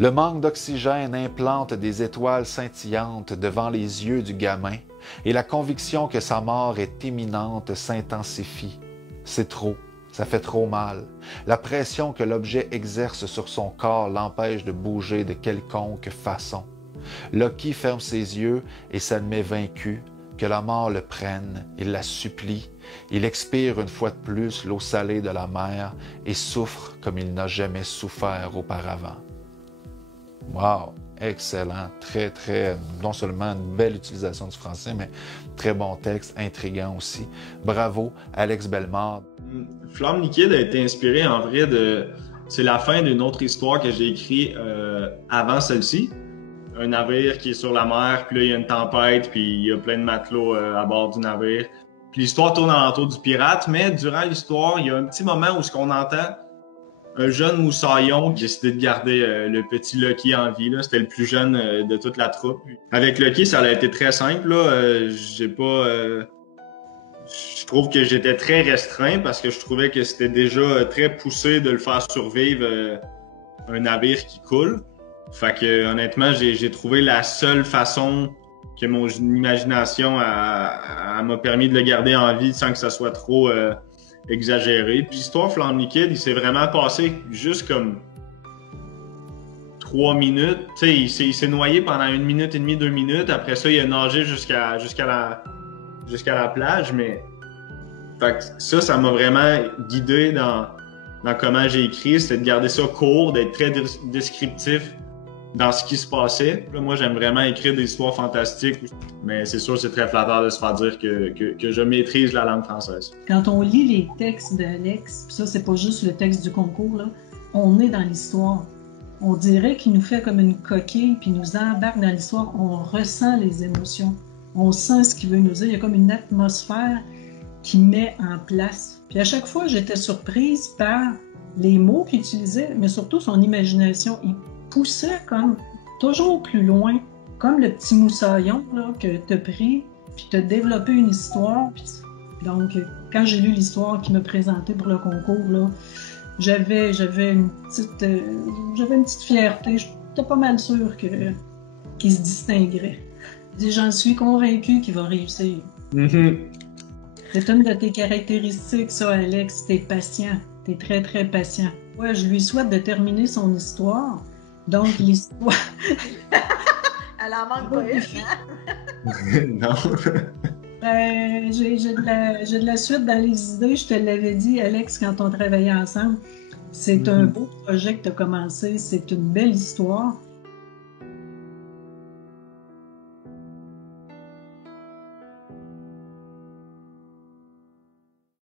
Le manque d'oxygène implante des étoiles scintillantes devant les yeux du gamin et la conviction que sa mort est imminente s'intensifie. C'est trop, ça fait trop mal. La pression que l'objet exerce sur son corps l'empêche de bouger de quelconque façon. Loki ferme ses yeux et s'admet vaincu, que la mort le prenne, il la supplie, il expire une fois de plus l'eau salée de la mer et souffre comme il n'a jamais souffert auparavant. Wow! Excellent, très, non seulement une belle utilisation du français, mais très bon texte, intriguant aussi. Bravo, Alex Bellemare. Flamme liquide a été inspiré en vrai de... C'est la fin d'une autre histoire que j'ai écrite avant celle-ci. Un navire qui est sur la mer, puis là, il y a une tempête, puis il y a plein de matelots à bord du navire. Puis l'histoire tourne alentour du pirate, mais durant l'histoire, il y a un petit moment où ce qu'on entend un jeune moussaillon qui a décidé de garder le petit Loki en vie. C'était le plus jeune de toute la troupe. Avec Loki, ça a été très simple. Je trouve que j'étais très restreint parce que je trouvais que c'était déjà très poussé de le faire survivre un navire qui coule. Fait que honnêtement, j'ai trouvé la seule façon que mon imagination m'a permis de le garder en vie sans que ça soit trop exagéré. Puis l'histoire Flamme liquide, il s'est vraiment passé juste comme 3 minutes. Tu sais, il s'est noyé pendant 1 minute et demie, 2 minutes. Après ça, il a nagé jusqu'à la plage. Mais fait que ça m'a vraiment guidé dans comment j'ai écrit. C'était de garder ça court, d'être très descriptif dans ce qui se passait. Là, moi, j'aime vraiment écrire des histoires fantastiques, mais c'est sûr, c'est très flatteur de se faire dire que je maîtrise la langue française. Quand on lit les textes d'Alex, puis ça, c'est pas juste le texte du concours, là, on est dans l'histoire. On dirait qu'il nous fait comme une coquille, puis nous embarque dans l'histoire. On ressent les émotions. On sent ce qu'il veut nous dire. Il y a comme une atmosphère qui met en place. Puis à chaque fois, j'étais surprise par les mots qu'il utilisait, mais surtout son imagination. Il poussait comme toujours plus loin, comme le petit moussaillon là, que tu as pris, puis tu as développé une histoire. Puis, donc, quand j'ai lu l'histoire qu'il m'a présentée pour le concours, là, j'avais une petite fierté. J'étais pas mal sûre qu'il se distinguerait. J'en suis convaincue qu'il va réussir. Mm-hmm. C'est une de tes caractéristiques, ça, Alex. T'es patient. T'es très, très patient. Ouais, je lui souhaite de terminer son histoire. Donc, l'histoire... Elle en manque pas une, Non. J'ai de la suite dans les idées. Je te l'avais dit, Alex, quand on travaillait ensemble. C'est un beau projet que tu as commencé. C'est une belle histoire.